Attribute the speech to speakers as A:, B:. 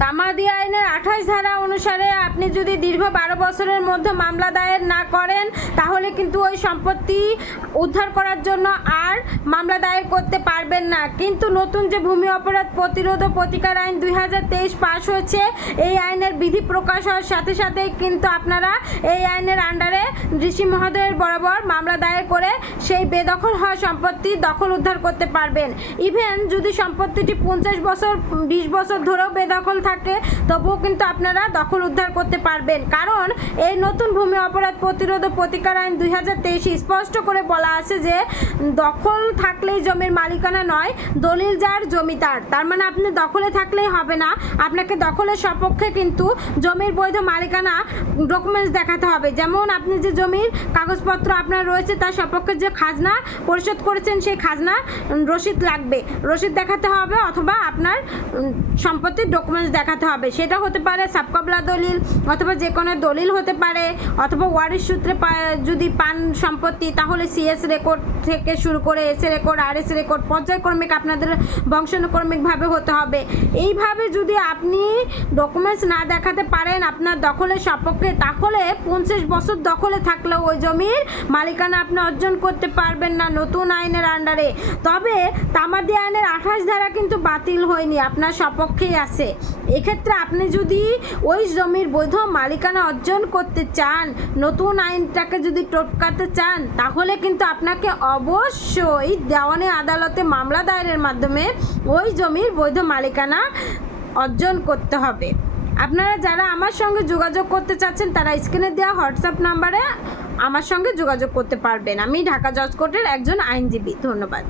A: তামাদি আইনের আঠাশ ধারা অনুসারে আপনি যদি দীর্ঘ বারো বছরের মধ্যে মামলা দায়ের না করেন, তাহলে কিন্তু ওই সম্পত্তি উদ্ধার করার জন্য আর মামলা দায়ের করতে পারবেন না। কিন্তু নতুন যে ভূমি অপরাধ প্রতিরোধ ও প্রতিকার আইন দুই তেইশ পাশ হয়েছে, এই আইনের বিধি প্রকাশ হওয়ার সাথে সাথেই কিন্তু আপনারা এই আইনের আন্ডারে ঋষি মহোদয়ের বরাবর মামলা দায়ের করে সেই বেদখল হওয়া সম্পত্তি দখল উদ্ধার করতে পারবেন। ইভেন যদি সম্পত্তিটি পঞ্চাশ বছর, বিশ বছর ধরেও বেদখল থাকে, তবুও কিন্তু আপনারা দখল উদ্ধার করতে পারবেন। কারণ এই নতুন ভূমি অপরাধ প্রতিরোধ প্রতিকার আইন দুই স্পষ্ট করে বলা আছে যে, দখল থাকলেই জমির মালিকানা নয়, দলিল যার, জমি তার। তার মানে আপনি দখলে থাকলেই হবে না। আপনাকে দখলের সপক্ষে কিন্তু জমির বৈধ মালিকানা ডকুমেন্টস দেখাতে হবে। যেমন আপনি যে জমির কাগজপত্র আপনার রয়েছে, তার সপক্ষে যে খাজনা পরিশোধ করেছেন, সেই খাজনা রসিদ লাগবে। রসিদ দেখাতে হবে অথবা আপনার সম্পত্তির ডকুমেন্টস দেখাতে হবে। সেটা হতে পারে সাবকবলা দলিল অথবা যে কোনো দলিল হতে পারে, অথবা ওয়ারিশ সূত্রে যদি পান সম্পত্তি, তাহলে সিএস রেকর্ড থেকে শুরু করে S record R S record পর্যায়ক্রমিক আপনাদের বংশানুক্রমিকভাবে হতে হবে। এইভাবে যদি আপনি ডকুমেন্টস না দেখাতে পারেন আপনার দখলের সপক্ষে, তাহলে পঞ্চাশ বছর দখলে থাকলেও ওই জমির মালিকানা আপনি অর্জন করতে পারবেন না নতুন আইনের আন্ডারে তবে তামাদি আইনের আঠাশ ধারা কিন্তু বাতিল হয়নি, আপনার সপক্ষেই আছে। এক্ষেত্রে আপনি যদি ওই জমির বৈধ মালিকানা অর্জন করতে চান, নতুন আইনটাকে যদি টটকাতে চান, তাহলে কিন্তু আপনাকে অবশ্যই দেওয়ানি আদালতে মামলা দায়েরের মাধ্যমে ওই জমির বৈধ মালিকানা অর্জন করতে হবে। আপনারা যারা আমার সঙ্গে যোগাযোগ করতে চাচ্ছেন, তারা স্ক্রিনে দেওয়া হোয়াটসঅ্যাপ নাম্বারে আমার সঙ্গে যোগাযোগ করতে পারবেন। আমি ঢাকা জজ কোর্টের একজন আইনজীবী। ধন্যবাদ।